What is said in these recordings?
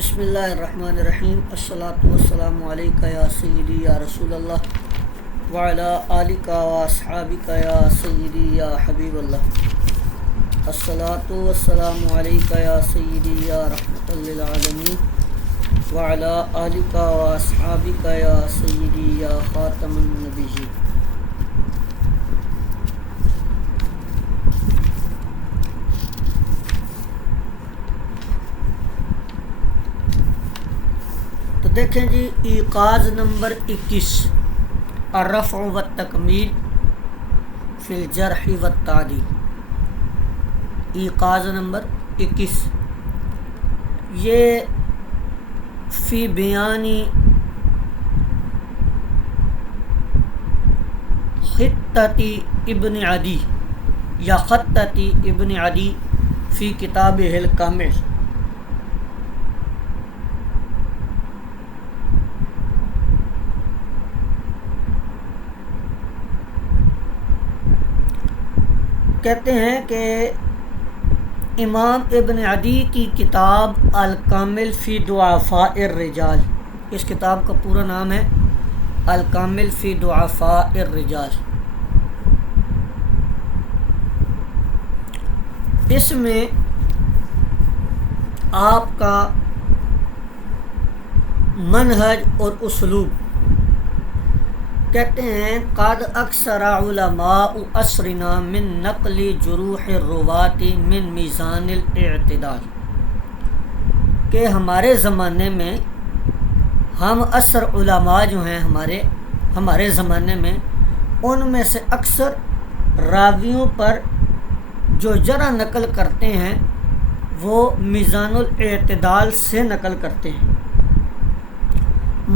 بسم اللہ الرحمن الرحیم الصلاۃ والسلام علیکہ یا سیدی یا رسول اللہ وعلی آلک و اصحابک یا سیدی یا حبیب اللہ الصلاۃ والسلام علیکہ یا سیدی یا رحمۃ للعالمین وعلی آلک و اصحابک یا سیدی یا خاتم النبیین۔ تو دیکھیں جی، ایقاظ نمبر 21 الرفع والتکمیل فی الجرح والتعدیل۔ ایقاظ نمبر 21 یہ فی بیانی خطتی ابن عدی یا خطتی ابن عدی فی کتابہ الکامل۔ کہتے ہیں کہ امام ابن عدی کی کتاب الکامل فی ضعفاء الرجال، اس کتاب کا پورا نام ہے الکامل فی ضعفاء الرجال۔ اس میں آپ کا منہج اور اسلوب کہتے ہیں قد اکثر علماء عصرنا من نقل جروح الروات من میزان الاعتدال، کہ ہمارے زمانے میں ہم عصر علماء جو ہیں ہمارے زمانے میں ان میں سے اکثر راویوں پر جو جرح نقل کرتے ہیں وہ میزان الاعتدال سے نقل کرتے ہیں،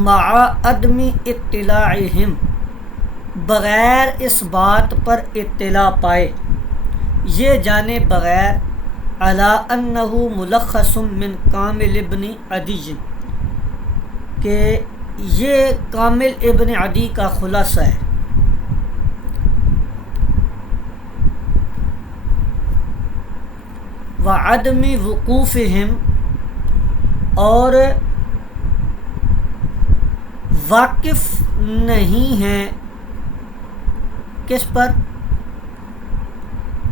مع عدم اطلاعہم، بغیر اس بات پر اطلاع پائے، یہ جانے بغیر، علی انہ ملخص من کامل ابن عدی، کہ یہ کامل ابن عدی کا خلاصہ ہے۔ وعدم وقوفہم، اور واقف نہیں ہیں کس پر،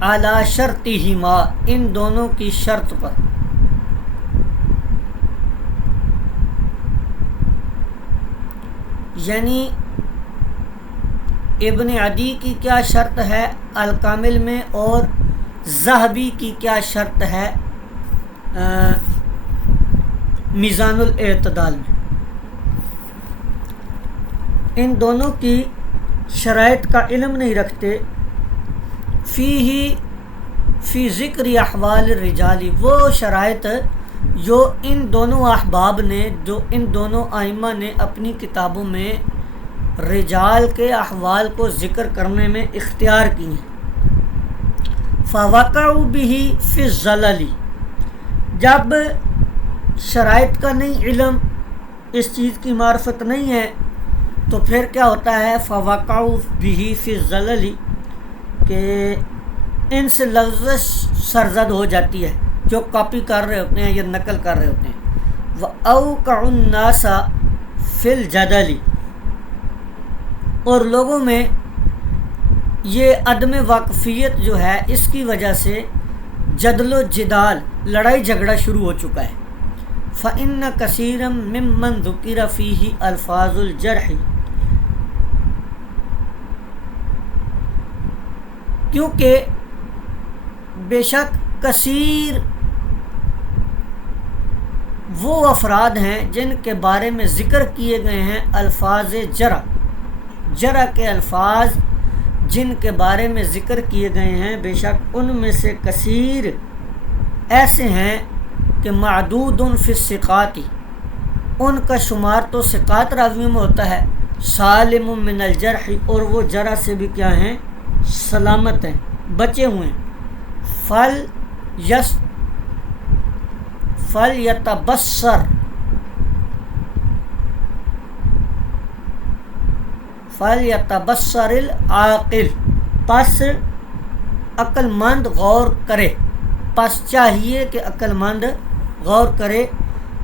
اعلی شرطہما، ان دونوں کی شرط پر۔ یعنی ابن عدی کی کیا شرط ہے الکامل میں، اور ذہبی کی کیا شرط ہے میزان الاعتدال میں، ان دونوں کی شرائط کا علم نہیں رکھتے۔ فی ذکر احوال الرجال، وہ شرائط جو ان دونوں احباب نے، جو ان دونوں ائمہ نے اپنی کتابوں میں رجال کے احوال کو ذکر کرنے میں اختیار کی ہیں۔ فوقعوا به فی الزلل، جب شرائط کا نہیں علم، اس چیز کی معرفت نہیں ہے، تو پھر کیا ہوتا ہے فوقعوا به فی الزلل، کہ ان سے لفظ سرزد ہو جاتی ہے جو کاپی کر رہے ہوتے ہیں یا نقل کر رہے ہوتے ہیں۔ وَأَوْقَعُ النَّاسَ فِي الْجَدَلِ، اور لوگوں میں یہ عدم واقفیت جو ہے اس کی وجہ سے جدل و جدال، لڑائی جھگڑا شروع ہو چکا ہے۔ فَإِنَّ كَثِيرًا مِّمَّنْ ذُكِرَ فِيهِ الفاظ الجرح، کیونکہ بے شک کثیر وہ افراد ہیں جن کے بارے میں ذکر کیے گئے ہیں الفاظ جرح کے الفاظ جن کے بارے میں ذکر کیے گئے ہیں، بے شک ان میں سے کثیر ایسے ہیں کہ معدود فی الثقات، ان کا شمار تو ثقات راویوں میں ہوتا ہے، سالم من الجرح، اور وہ جرح سے بھی کیا ہیں، سلامت ہیں، بچے ہوئے ہیں۔ فَلْيَتَبَصَّرِ الْعَاقِلُ، پس عقل مند غور کرے، پس چاہیے کہ عقل مند غور کرے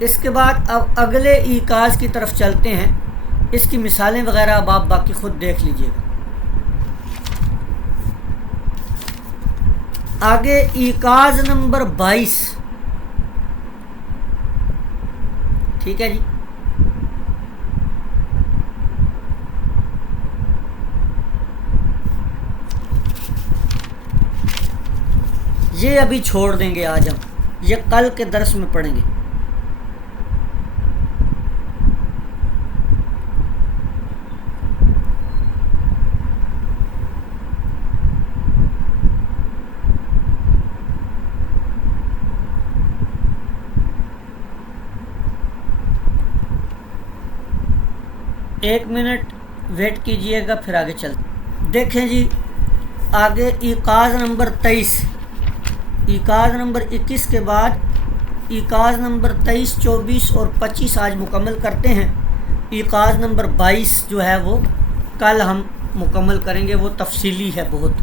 اس کے بعد اب اگلے ایقاز کی طرف چلتے ہیں. اس کی مثالیں وغیرہ اب آپ باقی خود دیکھ لیجئے گا. آگے ایقاز نمبر 22. ٹھیک ہے جی. یہ ابھی چھوڑ دیں گے آج ہم، یہ کل کے درس میں پڑھیں گے. ایک منٹ ویٹ کیجئے گا پھر آگے چلتے. دیکھیں جی آگے ایقاز نمبر 23. ایقاز نمبر 21 کے بعد ایقاز نمبر 23، 24 اور 25 آج مکمل کرتے ہیں. ایقاز نمبر 22 جو ہے وہ کل ہم مکمل کریں گے، وہ تفصیلی ہے بہت.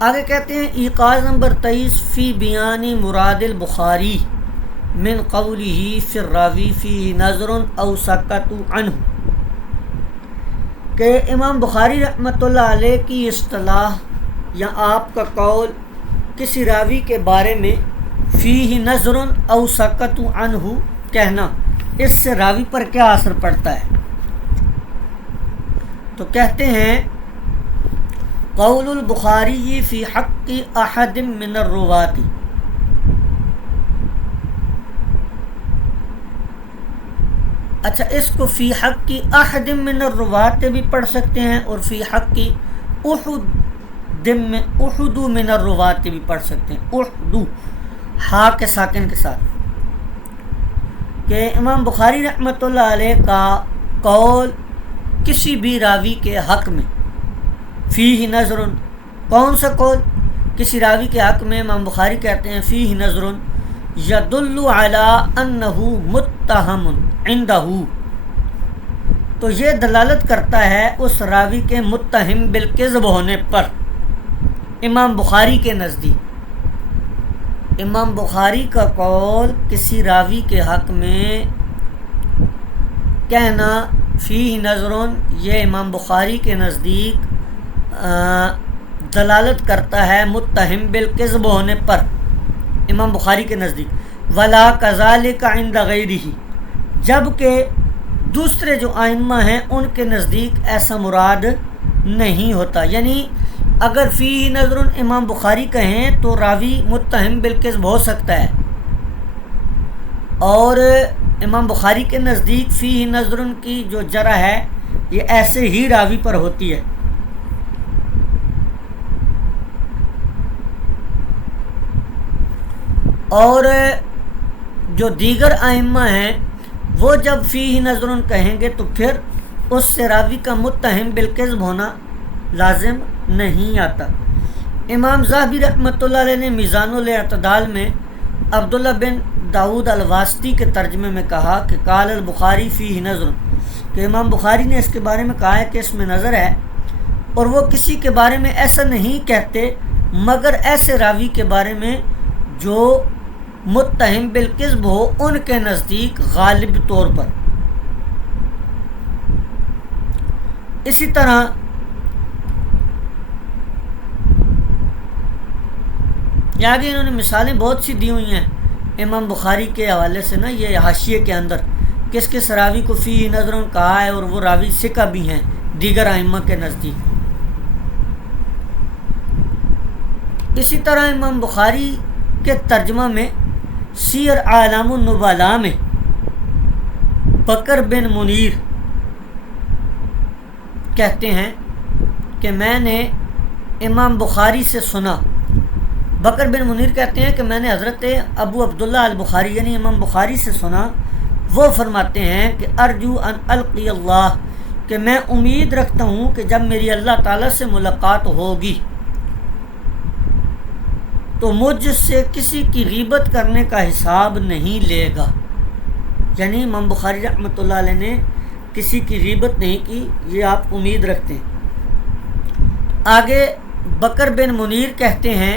آگے کہتے ہیں ایقاز نمبر 23 فی بیان مراد البخاری من قوله فی الراوی فی نظر او سکت عنہ، کہ امام بخاری رحمۃ اللہ علیہ کی اصطلاح یا آپ کا قول کسی راوی کے بارے میں فیہ نظر او سکت عنہ کہنا، اس سے راوی پر کیا اثر پڑتا ہے. تو کہتے ہیں قول البخاری فی حق احد من الرواۃ، اچھا اس کو فی حق کی احد من الرواۃ بھی پڑھ سکتے ہیں اور فی حق کی احد من الرواۃ بھی پڑھ سکتے ہیں، احد ہا کے ساکن کے ساتھ. کہ امام بخاری رحمۃ اللہ علیہ کا قول کسی بھی راوی کے حق میں فیہ نظر، کون سا قول؟ کسی راوی کے حق میں امام بخاری کہتے ہیں فیہ نظر یدل علی انہ متہم عندہ، تو یہ دلالت کرتا ہے اس راوی کے متہم بالکذب ہونے پر امام بخاری کے نزدیک. امام بخاری کا قول کسی راوی کے حق میں کہنا فیہ نظر، یہ امام بخاری کے نزدیک دلالت کرتا ہے متہم بالکذب ہونے پر امام بخاری کے نزدیک. ولا کذالک عند غیرہ، جبکہ دوسرے جو ائمہ ہیں ان کے نزدیک ایسا مراد نہیں ہوتا. یعنی اگر فیہ نظر امام بخاری کہیں تو راوی متہم بالکذب ہو سکتا ہے، اور امام بخاری کے نزدیک فیہ نظر کی جو جرح ہے یہ ایسے ہی راوی پر ہوتی ہے. اور جو دیگر ائمہ ہیں وہ جب فیہ نظر کہیں گے تو پھر اس سے راوی کا متہم بالکذب ہونا لازم نہیں آتا. امام ذہبی رحمۃ اللہ علیہ نے میزان الاعتدال میں عبداللہ بن داؤد الواسطی کے ترجمے میں کہا کہ قال البخاری فیہ نظر، کہ امام بخاری نے اس کے بارے میں کہا ہے کہ اس میں نظر ہے، اور وہ کسی کے بارے میں ایسا نہیں کہتے مگر ایسے راوی کے بارے میں جو متہم بالکذب ہو ان کے نزدیک غالب طور پر. اسی طرح آگے انہوں نے مثالیں بہت سی دی ہوئی ہیں امام بخاری کے حوالے سے نا، یہ حاشیے کے اندر کس کس راوی کو فی نظر کہا ہے، اور وہ راوی ثقہ بھی ہیں دیگر ائمہ کے نزدیک. اسی طرح امام بخاری کے ترجمہ میں سیر اعلام النبلاء میں بکر بن منیر کہتے ہیں کہ میں نے امام بخاری سے سنا. بکر بن منیر کہتے ہیں کہ میں نے حضرت ابو عبداللہ البخاری یعنی امام بخاری سے سنا، وہ فرماتے ہیں کہ ارجو ان القی اللہ، کہ میں امید رکھتا ہوں کہ جب میری اللہ تعالیٰ سے ملاقات ہوگی تو مجھ سے کسی کی غیبت کرنے کا حساب نہیں لے گا. یعنی امام بخاری رحمۃ اللہ علیہ نے کسی کی غیبت نہیں کی، یہ آپ امید رکھتے ہیں. آگے بکر بن منیر کہتے ہیں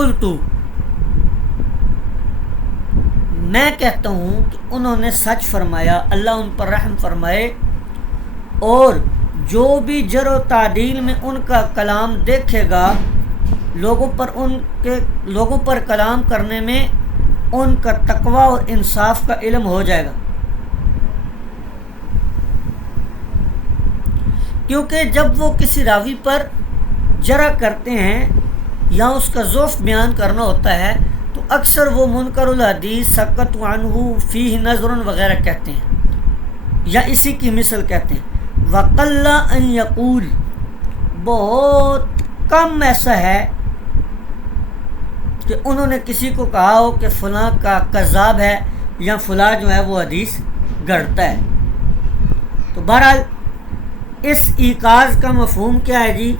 قلتو، میں کہتا ہوں کہ انہوں نے سچ فرمایا، اللہ ان پر رحم فرمائے۔ اور جو بھی جر و تعدیل میں ان کا کلام دیکھے گا، لوگوں پر کلام کرنے میں ان کا تقوی اور انصاف کا علم ہو جائے گا، کیونکہ جب وہ کسی راوی پر جرح کرتے ہیں یا اس کا ضعف بیان کرنا ہوتا ہے تو اکثر وہ منکر الحدیث، سکت عنہ، فیہ نظر وغیرہ کہتے ہیں یا اسی کی مثل کہتے ہیں۔ وقل ان یقول، بہت کم ایسا ہے کہ انہوں نے کسی کو کہا ہو کہ فلاں کا کذاب ہے یا فلاں جو ہے وہ حدیث گڑھتا ہے۔ تو بہرحال اس ایقاظ کا مفہوم کیا ہے جی؟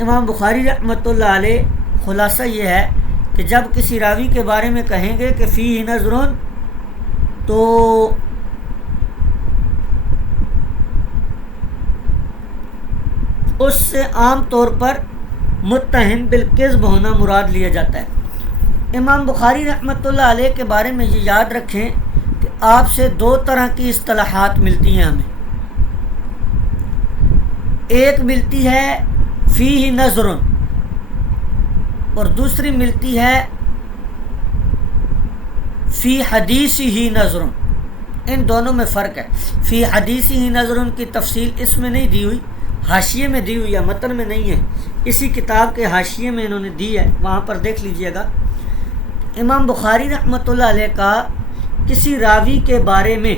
امام بخاری رحمۃ اللہ علیہ خلاصہ یہ ہے کہ جب کسی راوی کے بارے میں کہیں گے کہ فیہ نظرون، تو اس سے عام طور پر متہم بالکذب ہونا مراد لیا جاتا ہے۔ امام بخاری رحمۃ اللہ علیہ کے بارے میں یہ یاد رکھیں کہ آپ سے دو طرح کی اصطلاحات ملتی ہیں ہمیں۔ ایک ملتی ہے فیہ نظر اور دوسری ملتی ہے فی حدیثہ نظر۔ ان دونوں میں فرق ہے۔ فی حدیثہ نظر کی تفصیل اس میں نہیں دی ہوئی، حاشیے میں دی ہوئی ہے، متن میں نہیں ہے۔ اسی کتاب کے حاشیے میں انہوں نے دی ہے، وہاں پر دیکھ لیجئے گا۔ امام بخاری رحمۃ اللہ علیہ کا کسی راوی کے بارے میں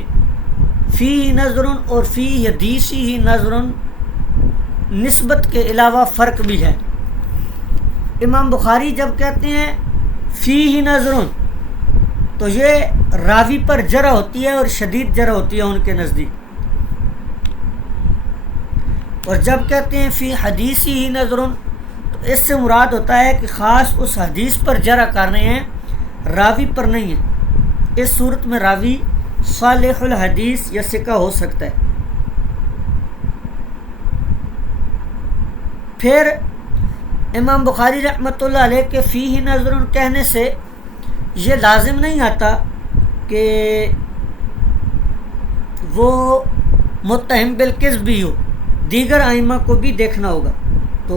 فی نظر اور فی حدیثہ نظر نسبت کے علاوہ فرق بھی ہے۔ امام بخاری جب کہتے ہیں فیہ نظر تو یہ راوی پر جرح ہوتی ہے اور شدید جرح ہوتی ہے ان کے نزدیک، اور جب کہتے ہیں فی حدیثہ نظر تو اس سے مراد ہوتا ہے کہ خاص اس حدیث پر جرح کر رہے ہیں، راوی پر نہیں ہے۔ اس صورت میں راوی صالح الحدیث یا ثقہ ہو سکتا ہے۔ پھر امام بخاری رحمۃ اللہ علیہ کے فیہ نظر کہنے سے یہ لازم نہیں آتا کہ وہ متہم بالکذب بھی ہو، دیگر ائمہ کو بھی دیکھنا ہوگا۔ تو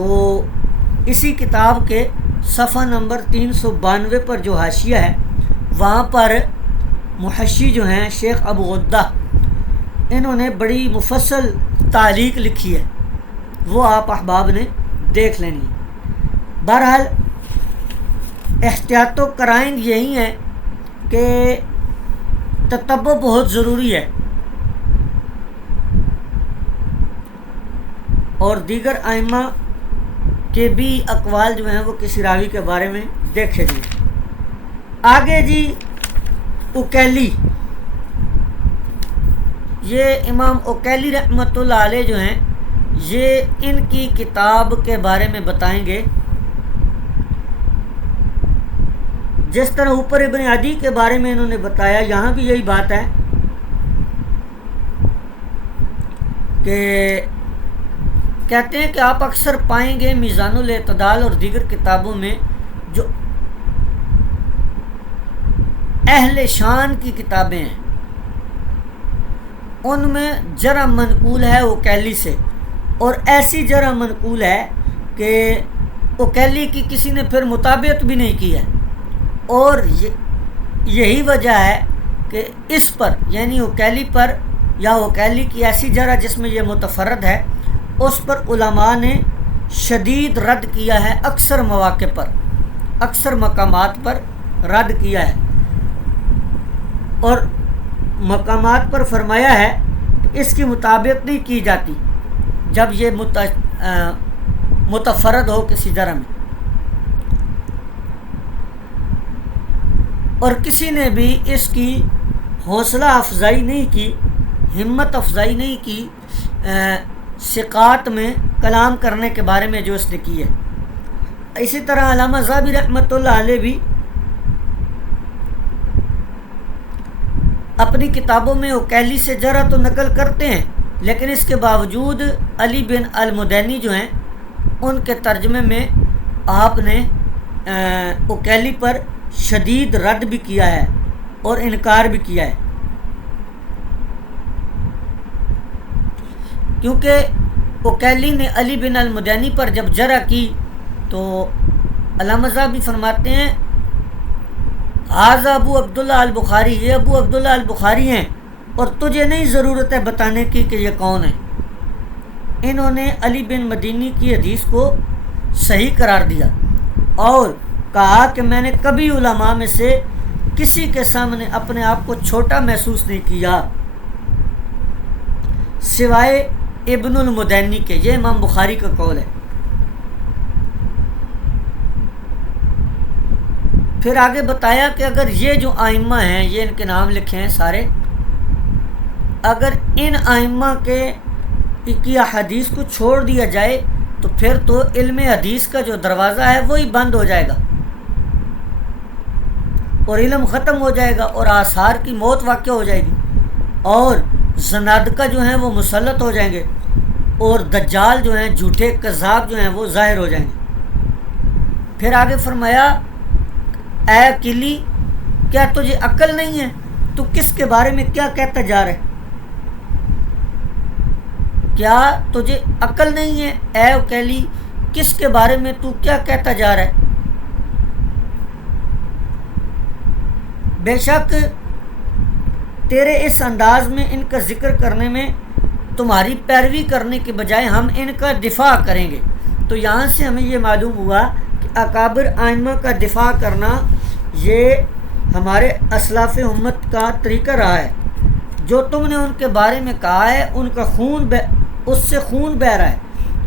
اسی کتاب کے صفحہ نمبر 392 پر جو حاشیہ ہے وہاں پر محشی جو ہیں شیخ ابو غدہ، انہوں نے بڑی مفصل تعلیق لکھی ہے، وہ آپ احباب نے دیکھ لینی ہے۔ بہرحال احتیاط و کرائم یہی ہیں کہ تتبع بہت ضروری ہے، اور دیگر ائمہ کے بھی اقوال جو ہیں وہ کسی راوی کے بارے میں دیکھے جی۔ آگے جی اکیلی، یہ امام اکیلی رحمۃ اللہ علیہ جو ہیں یہ ان کی کتاب کے بارے میں بتائیں گے۔ جس طرح اوپر ابن عدی کے بارے میں انہوں نے بتایا، یہاں بھی یہی بات ہے کہ کہتے ہیں کہ آپ اکثر پائیں گے میزان الاعتدال اور دیگر کتابوں میں جو اہل شان کی کتابیں ہیں ان میں جرح منقول ہے اکیلی سے، اور ایسی جرح منقول ہے کہ اکیلی کی کسی نے پھر مطابقت بھی نہیں کی ہے، اور یہی وجہ ہے کہ اس پر یعنی اکیلی پر یا اکیلی کی ایسی جرح جس میں یہ متفرد ہے اس پر علماء نے شدید رد کیا ہے، اکثر مواقع پر، اکثر مقامات پر رد کیا ہے، اور مقامات پر فرمایا ہے کہ اس کی مطابقت نہیں کی جاتی جب یہ متفرد ہو کسی جرح میں، اور کسی نے بھی اس کی حوصلہ افزائی نہیں کی، ہمت افزائی نہیں کی ثقات میں کلام کرنے کے بارے میں جو اس نے کی ہے۔ اسی طرح علامہ ذہبی رحمۃ اللہ علیہ بھی اپنی کتابوں میں اکیلی سے جرح تو نقل کرتے ہیں، لیکن اس کے باوجود علی بن المدینی جو ہیں ان کے ترجمے میں آپ نے اوکیلی پر شدید رد بھی کیا ہے اور انکار بھی کیا ہے، کیونکہ اوکیلی نے علی بن المدینی پر جب جرح کی تو علامہ ذہبی فرماتے ہیں ھذا ابو عبداللہ البخاری، یہ ابو عبداللہ البخاری ہیں اور تجھے نہیں ضرورت ہے بتانے کی کہ یہ کون ہے۔ انہوں نے علی بن مدینی کی حدیث کو صحیح قرار دیا اور کہا کہ میں نے کبھی علماء میں سے کسی کے سامنے اپنے آپ کو چھوٹا محسوس نہیں کیا سوائے ابن المدینی کے۔ یہ امام بخاری کا قول ہے۔ پھر آگے بتایا کہ اگر یہ جو آئمہ ہیں، یہ ان کے نام لکھے ہیں سارے، اگر ان آئمہ کی حدیث کو چھوڑ دیا جائے تو پھر تو علم حدیث کا جو دروازہ ہے وہی بند ہو جائے گا اور علم ختم ہو جائے گا اور آثار کی موت واقع ہو جائے گی اور زنادقہ جو ہیں وہ مسلط ہو جائیں گے اور دجال جو ہیں، جھوٹے کذاب جو ہیں، وہ ظاہر ہو جائیں گے۔ پھر آگے فرمایا اے کلی، کیا تجھے عقل نہیں ہے؟ تو کس کے بارے میں کیا کہتا جا رہا ہے؟ کیا تجھے عقل نہیں ہے اے اوکیلی، کس کے بارے میں تو کیا کہتا جا رہا ہے؟ بے شک تیرے اس انداز میں ان کا ذکر کرنے میں تمہاری پیروی کرنے کے بجائے ہم ان کا دفاع کریں گے۔ تو یہاں سے ہمیں یہ معلوم ہوا کہ اکابر آئمہ کا دفاع کرنا یہ ہمارے اسلاف امت کا طریقہ رہا ہے۔ جو تم نے ان کے بارے میں کہا ہے ان کا اس سے خون بہہ رہا ہے۔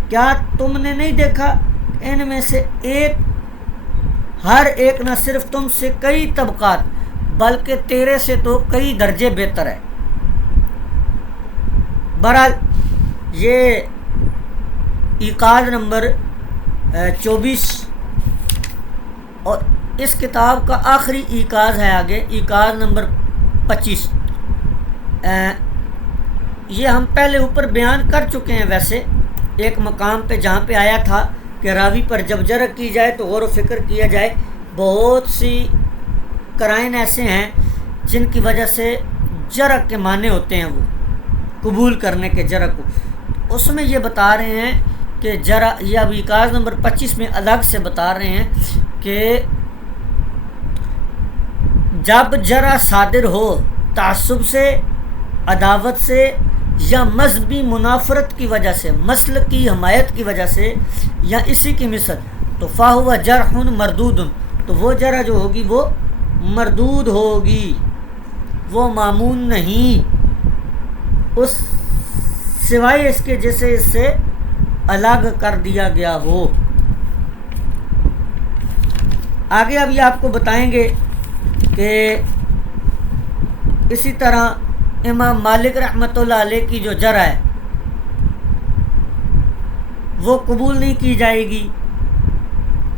کیا تم نے نہیں دیکھا ان میں سے ہر ایک نہ صرف تم سے کئی طبقات بلکہ تیرے سے تو کئی درجے بہتر ہے۔ بہرحال یہ ایقاظ نمبر 24 اور اس کتاب کا آخری ایقاظ ہے آگے، ایقاظ نمبر 25۔ یہ ہم پہلے اوپر بیان کر چکے ہیں ویسے ایک مقام پہ جہاں پہ آیا تھا کہ راوی پر جب جرح کی جائے تو غور و فکر کیا جائے۔ بہت سی قرائن ایسے ہیں جن کی وجہ سے جرح کے معنی ہوتے ہیں، وہ قبول کرنے کے جرح کو۔ اس میں یہ بتا رہے ہیں کہ جرح، یہ اب ایقاظ نمبر 25 میں الگ سے بتا رہے ہیں کہ جب جرح صادر ہو تعصب سے، عداوت سے یا مذہبی منافرت کی وجہ سے، مسلک کی حمایت کی وجہ سے یا اسی کی مثل، تو فاہو جرح مردود، تو وہ جرح جو ہوگی وہ مردود ہوگی، وہ مامون نہیں، اس سوائے اس کے جیسے اس سے الگ کر دیا گیا ہو۔ آگے اب یہ آپ کو بتائیں گے کہ اسی طرح امام مالک رحمۃ اللہ علیہ کی جو جرح ہے وہ قبول نہیں کی جائے گی۔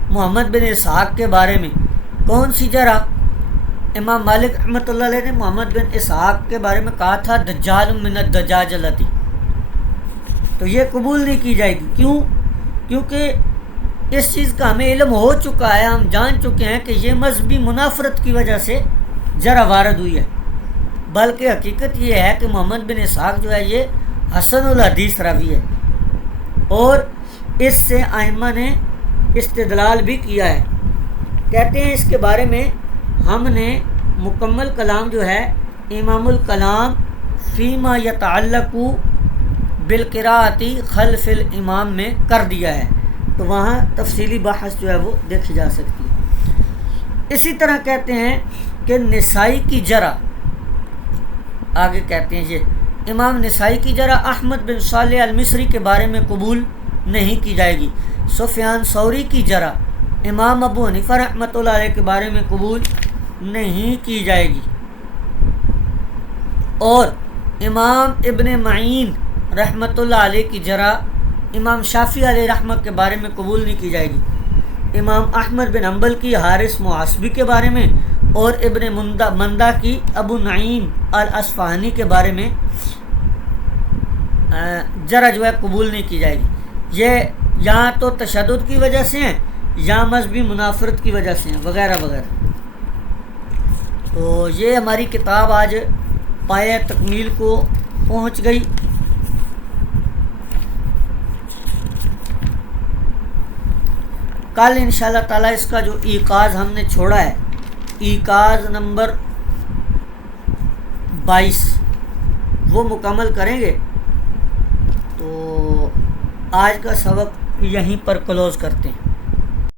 محمد بن اسحاق کے بارے میں کون سی جرح؟ امام مالک رحمۃ اللہ علیہ نے محمد بن اسحاق کے بارے میں کہا تھا دجال من الدجاجلتی، تو یہ قبول نہیں کی جائے گی۔ کیوں؟ کیونکہ اس چیز کا ہمیں علم ہو چکا ہے، ہم جان چکے ہیں کہ یہ مذہبی منافرت کی وجہ سے جرح وارد ہوئی ہے، بلکہ حقیقت یہ ہے کہ محمد بن اسحاق جو ہے یہ حسن الحدیث راوی ہے اور اس سے ائمہ نے استدلال بھی کیا ہے۔ کہتے ہیں اس کے بارے میں ہم نے مکمل کلام جو ہے امام الکلام فیما یتعلق بالقراءۃ خلف الامام میں کر دیا ہے، تو وہاں تفصیلی بحث جو ہے وہ دیکھی جا سکتی ہے۔ اسی طرح کہتے ہیں کہ نسائی کی جرح، آگے کہتے ہیں یہ امام نسائی کی جرح احمد بن صالح المصری کے بارے میں قبول نہیں کی جائے گی۔ سفیان ثوری کی جرح امام ابو حنیفہ رحمۃ اللہ علیہ کے بارے میں قبول نہیں کی جائے گی، اور امام ابن معین رحمۃ اللہ علیہ کی جرح امام شافعی علیہ رحمۃ کے بارے میں قبول نہیں کی جائے گی۔ امام احمد بن حنبل کی حارث محاسبی کے بارے میں اور ابن مندہ کی ابو نعیم الاصفہانی کے بارے میں جرح جو ہے قبول نہیں کی جائے گی۔ یہ یہاں تو تشدد کی وجہ سے ہیں یا مذہبی منافرت کی وجہ سے ہیں وغیرہ وغیرہ۔ تو یہ ہماری کتاب آج پایہ تکمیل کو پہنچ گئی۔ کل انشاءاللہ تعالیٰ اس کا جو ایقاظ ہم نے چھوڑا ہے، ایقاظ نمبر 22 وہ مکمل کریں گے۔ تو آج کا سبق یہیں پر کلوز کرتے ہیں۔